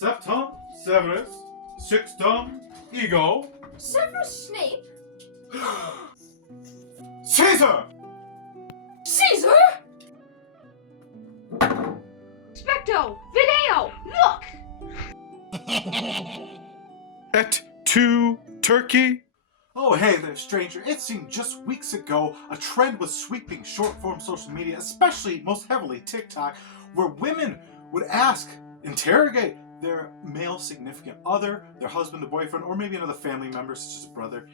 Septum, Severus, Sixtum, Ego. Severus Snape? Caesar! Caesar? Specto! Video! Look! Et tu, Turkey? Oh, hey there, stranger. It seemed just weeks ago a trend was sweeping short-form social media, especially most heavily TikTok, where women would interrogate their male significant other, their husband, their boyfriend, or maybe another family member, such as a brother,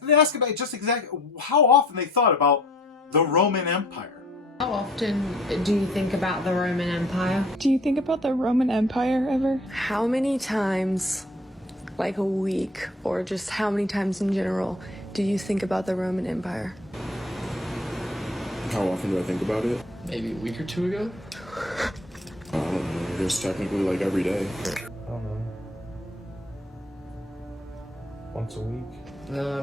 and they ask about just exactly how often they thought about the Roman Empire. How often do you think about the Roman Empire? Do you think about the Roman Empire ever? How many times, like a week, or just how many times in general, do you think about the Roman Empire? How often do I think about it? Maybe a week or two ago? I don't know. I guess technically like every day. I don't know. Once a week?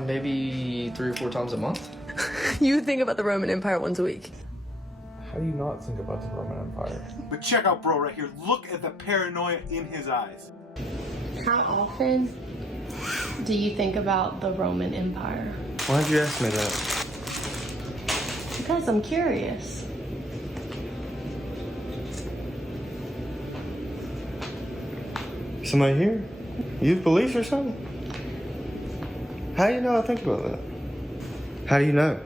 Maybe 3 or 4 times a month. You think about the Roman Empire once a week. How do you not think about the Roman Empire? But check out bro right here. Look at the paranoia in his eyes. How often do you think about the Roman Empire? Why'd you ask me that? Because I'm curious. Somebody here? Youth police or something? How do you know I think about that? How do you know?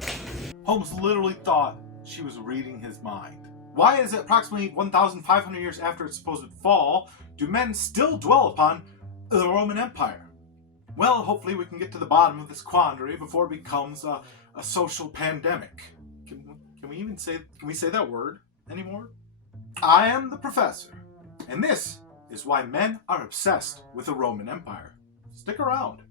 Holmes literally thought she was reading his mind. Why is it approximately 1,500 years after its supposed fall, do men still dwell upon the Roman Empire? Well, hopefully we can get to the bottom of this quandary before it becomes a social pandemic. Can we say that word anymore? I am the professor, and this is why men are obsessed with the Roman Empire. Stick around.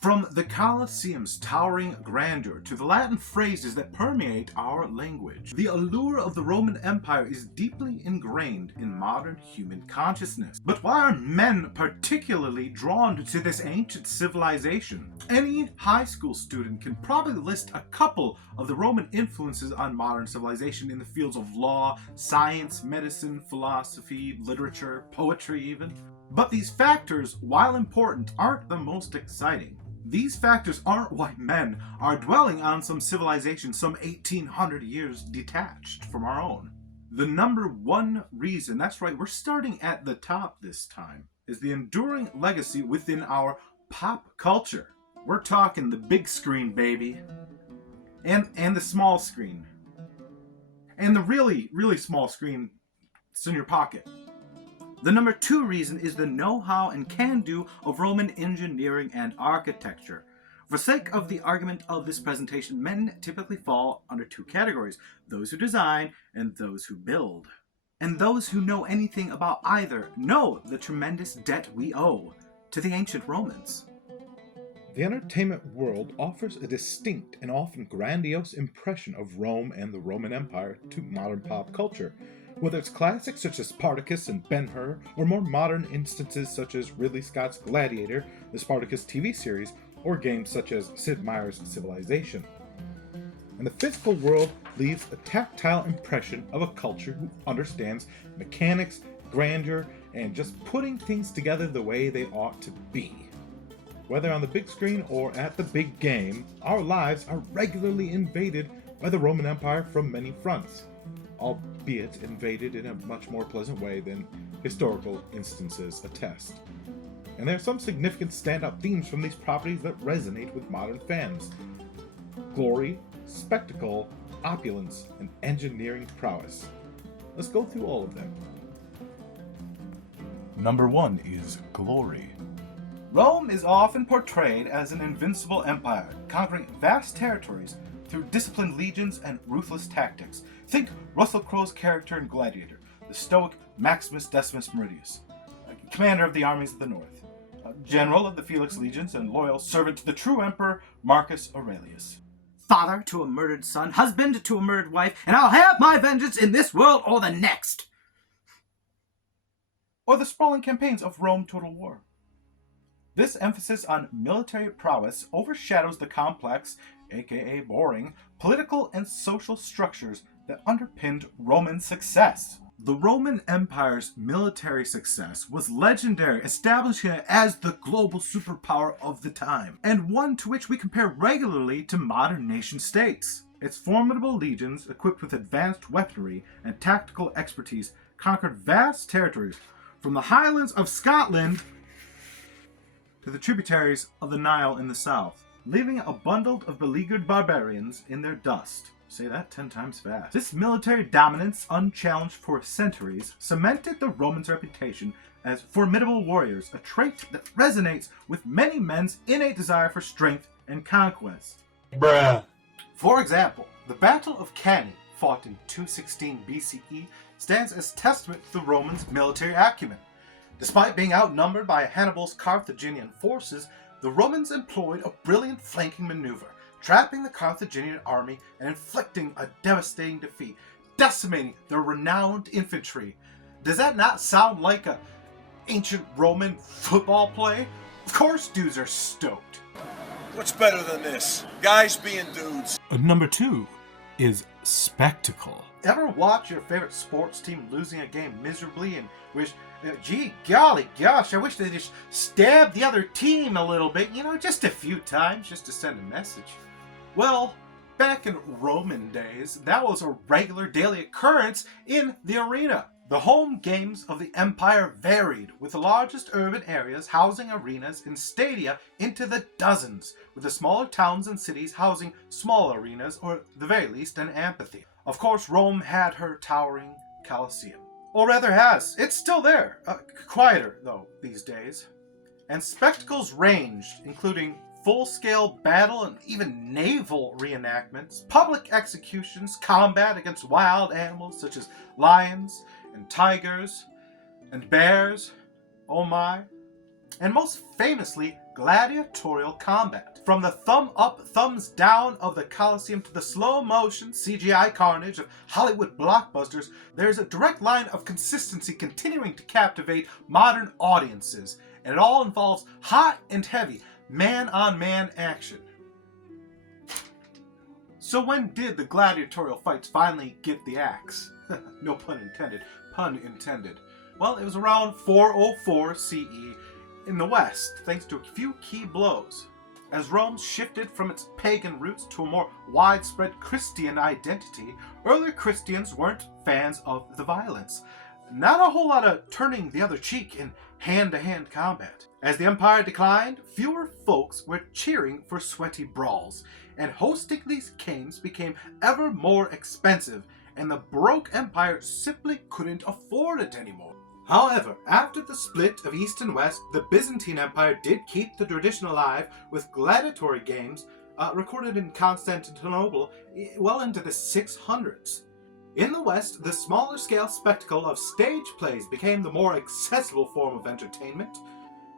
From the Colosseum's towering grandeur to the Latin phrases that permeate our language, the allure of the Roman Empire is deeply ingrained in modern human consciousness. But why are men particularly drawn to this ancient civilization? Any high school student can probably list a couple of the Roman influences on modern civilization in the fields of law, science, medicine, philosophy, literature, poetry even. But these factors, while important, aren't the most exciting. These factors aren't why men are dwelling on some civilization some 1,800 years detached from our own. The number one reason, that's right, we're starting at the top this time, is the enduring legacy within our pop culture. We're talking the big screen, baby. And the small screen. And the really, really small screen that's in your pocket. The number two reason is the know-how and can-do of Roman engineering and architecture. For sake of the argument of this presentation, men typically fall under two categories: those who design and those who build. And those who know anything about either know the tremendous debt we owe to the ancient Romans. The entertainment world offers a distinct and often grandiose impression of Rome and the Roman Empire to modern pop culture. Whether it's classics such as Spartacus and Ben-Hur, or more modern instances such as Ridley Scott's Gladiator, the Spartacus TV series, or games such as Sid Meier's Civilization. And the physical world leaves a tactile impression of a culture who understands mechanics, grandeur, and just putting things together the way they ought to be. Whether on the big screen or at the big game, our lives are regularly invaded by the Roman Empire from many fronts, albeit invaded in a much more pleasant way than historical instances attest. And there are some significant standout themes from these properties that resonate with modern fans: glory, spectacle, opulence, and engineering prowess. Let's go through all of them. Number one is glory. Rome is often portrayed as an invincible empire, conquering vast territories through disciplined legions and ruthless tactics. Think Russell Crowe's character in Gladiator, the stoic Maximus Decimus Meridius, commander of the armies of the north, general of the Felix legions, and loyal servant to the true emperor Marcus Aurelius. Father to a murdered son, husband to a murdered wife, and I'll have my vengeance in this world or the next. Or the sprawling campaigns of Rome Total War. This emphasis on military prowess overshadows the complex, aka boring, political and social structures that underpinned Roman success. The Roman Empire's military success was legendary, establishing it as the global superpower of the time, and one to which we compare regularly to modern nation-states. Its formidable legions, equipped with advanced weaponry and tactical expertise, conquered vast territories from the highlands of Scotland to the tributaries of the Nile in the south, leaving a bundle of beleaguered barbarians in their dust. Say that 10 times fast. This military dominance, unchallenged for centuries, cemented the Romans' reputation as formidable warriors, a trait that resonates with many men's innate desire for strength and conquest. Bruh. For example, the Battle of Cannae, fought in 216 BCE, stands as testament to the Romans' military acumen. Despite being outnumbered by Hannibal's Carthaginian forces, the Romans employed a brilliant flanking maneuver, trapping the Carthaginian army and inflicting a devastating defeat, decimating their renowned infantry. Does that not sound like a ancient Roman football play? Of course dudes are stoked. What's better than this? Guys being dudes. Number 2 is spectacle. Ever watch your favorite sports team losing a game miserably and wish, gee golly gosh, I wish they just stabbed the other team a little bit, just a few times, just to send a message? Well, back in Roman days, that was a regular daily occurrence in the arena. The home games of the empire varied, with the largest urban areas housing arenas and stadia into the dozens, with the smaller towns and cities housing small arenas, or at the very least an amphitheater. Of course, Rome had her towering Colosseum. Or rather has. It's still there. Quieter, though, these days. And spectacles ranged, including full-scale battle and even naval reenactments, public executions, combat against wild animals such as lions and tigers and bears, oh my, and most famously, gladiatorial combat. From the thumb-up, thumbs-down of the Colosseum to the slow-motion CGI carnage of Hollywood blockbusters, there's a direct line of consistency continuing to captivate modern audiences, and it all involves hot and heavy, man-on-man action. So when did the gladiatorial fights finally get the axe? No pun intended. Pun intended. Well, it was around 404 CE in the West, thanks to a few key blows. As Rome shifted from its pagan roots to a more widespread Christian identity, early Christians weren't fans of the violence. Not a whole lot of turning the other cheek in hand-to-hand combat. As the empire declined, fewer folks were cheering for sweaty brawls, and hosting these games became ever more expensive, and the Baroque Empire simply couldn't afford it anymore. However, after the split of East and West, the Byzantine Empire did keep the tradition alive with gladiatory games recorded in Constantinople well into the 600s. In the West, the smaller scale spectacle of stage plays became the more accessible form of entertainment,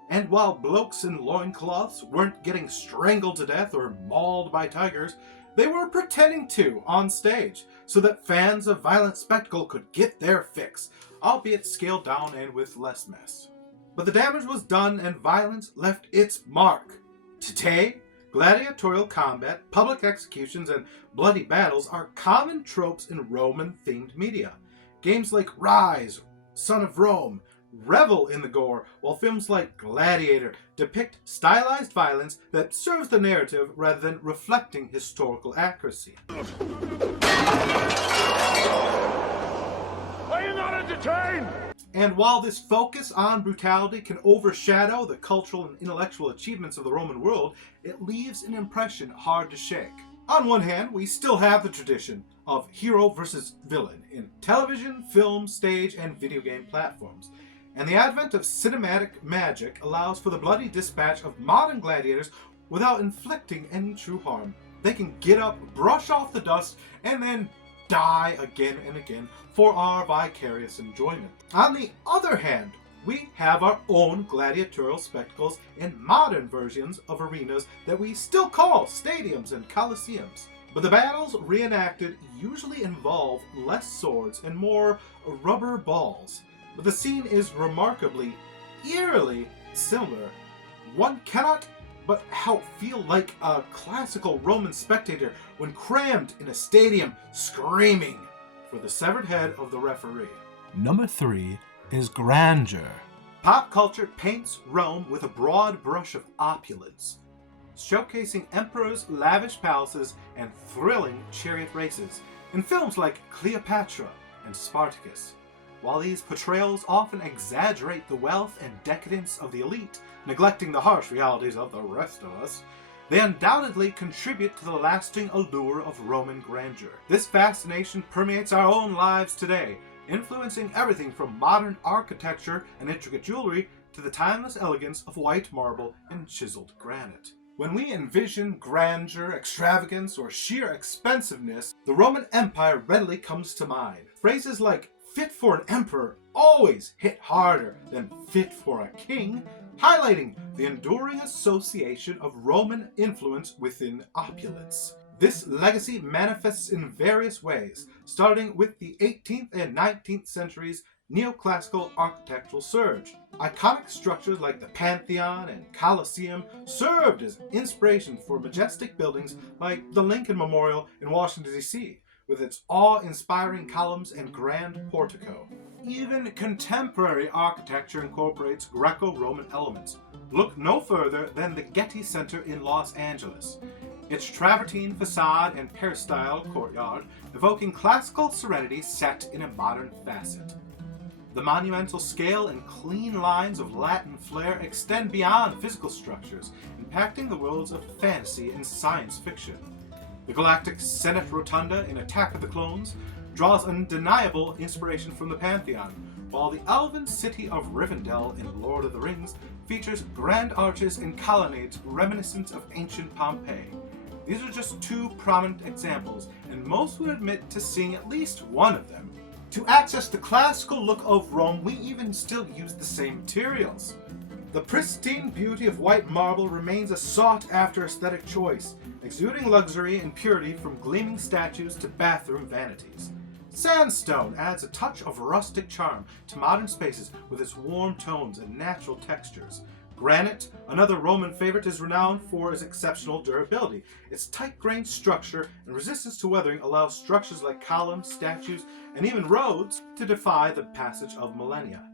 and while blokes in loincloths weren't getting strangled to death or mauled by tigers, they were pretending to on stage, so that fans of violent spectacle could get their fix, albeit scaled down and with less mess. But the damage was done and violence left its mark. Today, gladiatorial combat, public executions, and bloody battles are common tropes in Roman-themed media. Games like Rise, Son of Rome, revel in the gore, while films like Gladiator depict stylized violence that serves the narrative rather than reflecting historical accuracy. Are you not entertained? And while this focus on brutality can overshadow the cultural and intellectual achievements of the Roman world, it leaves an impression hard to shake. On one hand, we still have the tradition of hero versus villain in television, film, stage, and video game platforms. And the advent of cinematic magic allows for the bloody dispatch of modern gladiators without inflicting any true harm. They can get up, brush off the dust, and then die again and again for our vicarious enjoyment. On the other hand, we have our own gladiatorial spectacles in modern versions of arenas that we still call stadiums and coliseums. But the battles reenacted usually involve less swords and more rubber balls. But the scene is remarkably, eerily similar One cannot but help feel like a classical Roman spectator when crammed in a stadium screaming for the severed head of the referee. Number 3 is grandeur. Pop culture paints Rome with a broad brush of opulence, showcasing emperors' lavish palaces and thrilling chariot races in films like Cleopatra and Spartacus. While these portrayals often exaggerate the wealth and decadence of the elite, neglecting the harsh realities of the rest of us, they undoubtedly contribute to the lasting allure of Roman grandeur. This fascination permeates our own lives today, influencing everything from modern architecture and intricate jewelry to the timeless elegance of white marble and chiseled granite. When we envision grandeur, extravagance, or sheer expensiveness, the Roman Empire readily comes to mind. Phrases like "fit for an emperor" always hit harder than "fit for a king," highlighting the enduring association of Roman influence within opulence. This legacy manifests in various ways, starting with the 18th and 19th centuries' neoclassical architectural surge. Iconic structures like the Pantheon and Colosseum served as inspiration for majestic buildings like the Lincoln Memorial in Washington, D.C., with its awe-inspiring columns and grand portico. Even contemporary architecture incorporates Greco-Roman elements. Look no further than the Getty Center in Los Angeles. Its travertine facade and peristyle courtyard evoking classical serenity set in a modern facet. The monumental scale and clean lines of Latin flair extend beyond physical structures, impacting the worlds of fantasy and science fiction. The galactic Senate Rotunda in Attack of the Clones draws undeniable inspiration from the Pantheon, while the elven city of Rivendell in Lord of the Rings features grand arches and colonnades reminiscent of ancient Pompeii. These are just two prominent examples, and most would admit to seeing at least one of them. To access the classical look of Rome, we even still use the same materials. The pristine beauty of white marble remains a sought-after aesthetic choice, exuding luxury and purity from gleaming statues to bathroom vanities. Sandstone adds a touch of rustic charm to modern spaces with its warm tones and natural textures. Granite, another Roman favorite, is renowned for its exceptional durability. Its tight-grained structure and resistance to weathering allow structures like columns, statues, and even roads to defy the passage of millennia.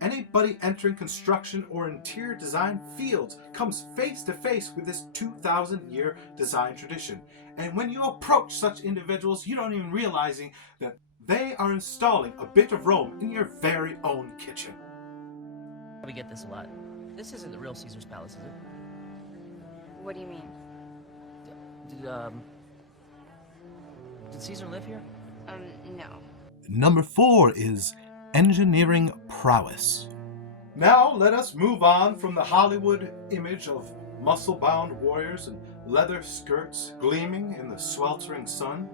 Anybody entering construction or interior design fields comes face to face with this 2,000-year design tradition. And when you approach such individuals, you don't even realizing that they are installing a bit of Rome in your very own kitchen. We get this a lot. This isn't the real Caesar's palace, is it? What do you mean? Did Caesar live here? No. Number 4 is engineering prowess. Now let us move on from the Hollywood image of muscle-bound warriors and leather skirts gleaming in the sweltering sun.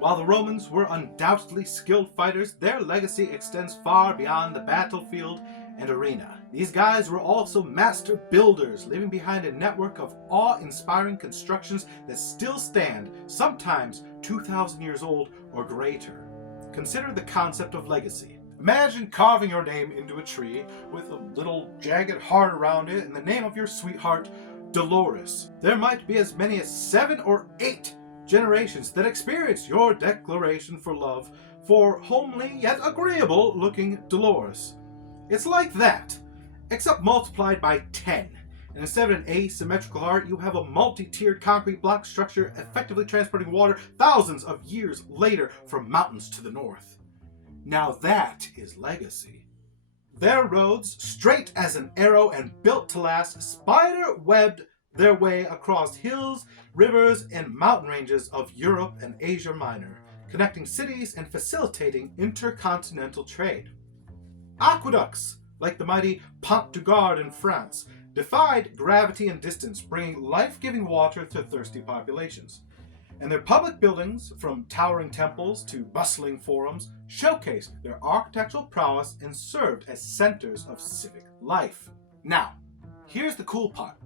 While the Romans were undoubtedly skilled fighters, their legacy extends far beyond the battlefield and arena. These guys were also master builders, leaving behind a network of awe-inspiring constructions that still stand, sometimes 2,000 years old or greater. Consider the concept of legacy. Imagine carving your name into a tree with a little jagged heart around it and the name of your sweetheart, Dolores. There might be as many as 7 or 8 generations that experience your declaration for love for homely yet agreeable looking Dolores. It's like that, except multiplied by 10. And instead of an asymmetrical heart, you have a multi-tiered concrete block structure effectively transporting water thousands of years later from mountains to the north. Now that is legacy. Their roads, straight as an arrow and built to last, spider-webbed their way across hills, rivers, and mountain ranges of Europe and Asia Minor, connecting cities and facilitating intercontinental trade. Aqueducts, like the mighty Pont du Gard in France, defied gravity and distance, bringing life-giving water to thirsty populations. And their public buildings, from towering temples to bustling forums, showcased their architectural prowess and served as centers of civic life. Now, here's the cool part.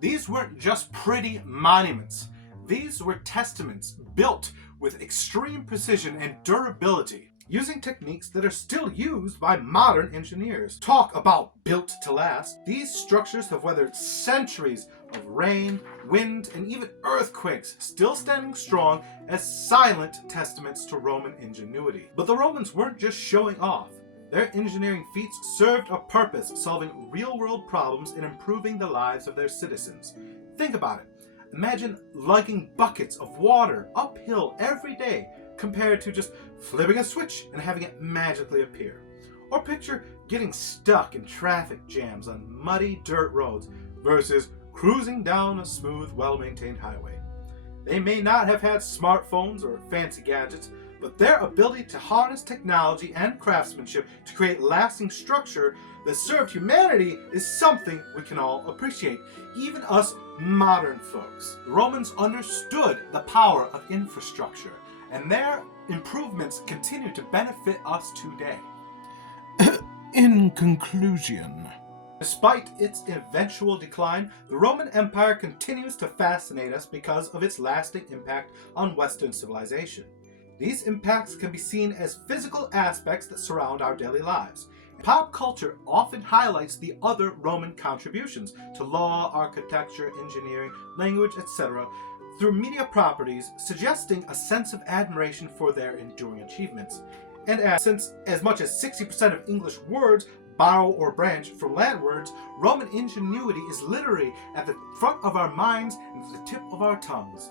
These weren't just pretty monuments. These were testaments built with extreme precision and durability. using techniques that are still used by modern engineers. Talk about built to last. These structures have weathered centuries of rain, wind, and even earthquakes, still standing strong as silent testaments to Roman ingenuity. But the Romans weren't just showing off. Their engineering feats served a purpose, solving real-world problems and improving the lives of their citizens. Think about it. Imagine lugging buckets of water uphill every day compared to just flipping a switch and having it magically appear. Or picture getting stuck in traffic jams on muddy dirt roads versus cruising down a smooth, well-maintained highway. They may not have had smartphones or fancy gadgets, but their ability to harness technology and craftsmanship to create lasting structure that served humanity is something we can all appreciate, even us modern folks. The Romans understood the power of infrastructure, and their improvements continue to benefit us today. In conclusion, despite its eventual decline, the Roman Empire continues to fascinate us because of its lasting impact on Western civilization. These impacts can be seen as physical aspects that surround our daily lives. Pop culture often highlights the other Roman contributions to law, architecture, engineering, language, etc. through media properties, suggesting a sense of admiration for their enduring achievements. And since as much as 60% of English words borrow or branch from Latin words, Roman ingenuity is literally at the front of our minds and at the tip of our tongues.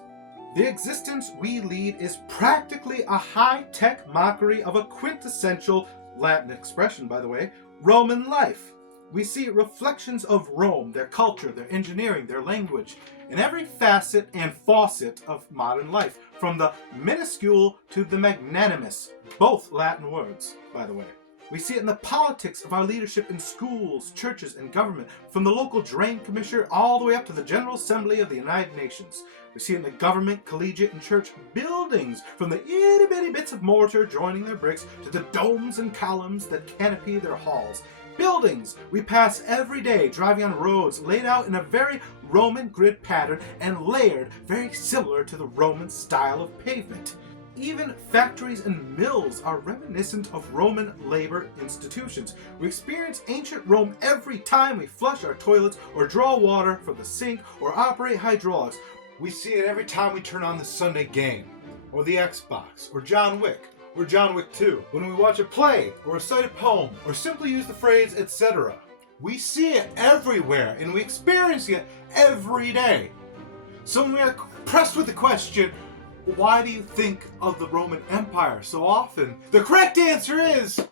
The existence we lead is practically a high-tech mockery of a quintessential, Latin expression by the way, Roman life. We see reflections of Rome, their culture, their engineering, their language, in every facet and faucet of modern life, from the minuscule to the magnanimous, both Latin words, by the way. We see it in the politics of our leadership in schools, churches, and government, from the local drain commissioner all the way up to the General Assembly of the United Nations. We see it in the government, collegiate, and church buildings, from the itty-bitty bits of mortar joining their bricks to the domes and columns that canopy their halls. Buildings we pass every day driving on roads laid out in a very Roman grid pattern and layered very similar to the Roman style of pavement. Even factories and mills are reminiscent of Roman labor institutions. We experience ancient Rome every time we flush our toilets or draw water from the sink or operate hydraulics. we see it every time we turn on the Sunday Game, or the Xbox, or John Wick 2, when we watch a play, or recite a poem, or simply use the phrase, etc. We see it everywhere, and we experience it every day. So when we are pressed with the question, why do you think of the Roman Empire so often? The correct answer is,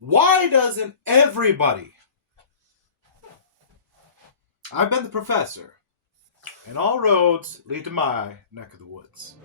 why doesn't everybody? I've been the professor, and all roads lead to my neck of the woods.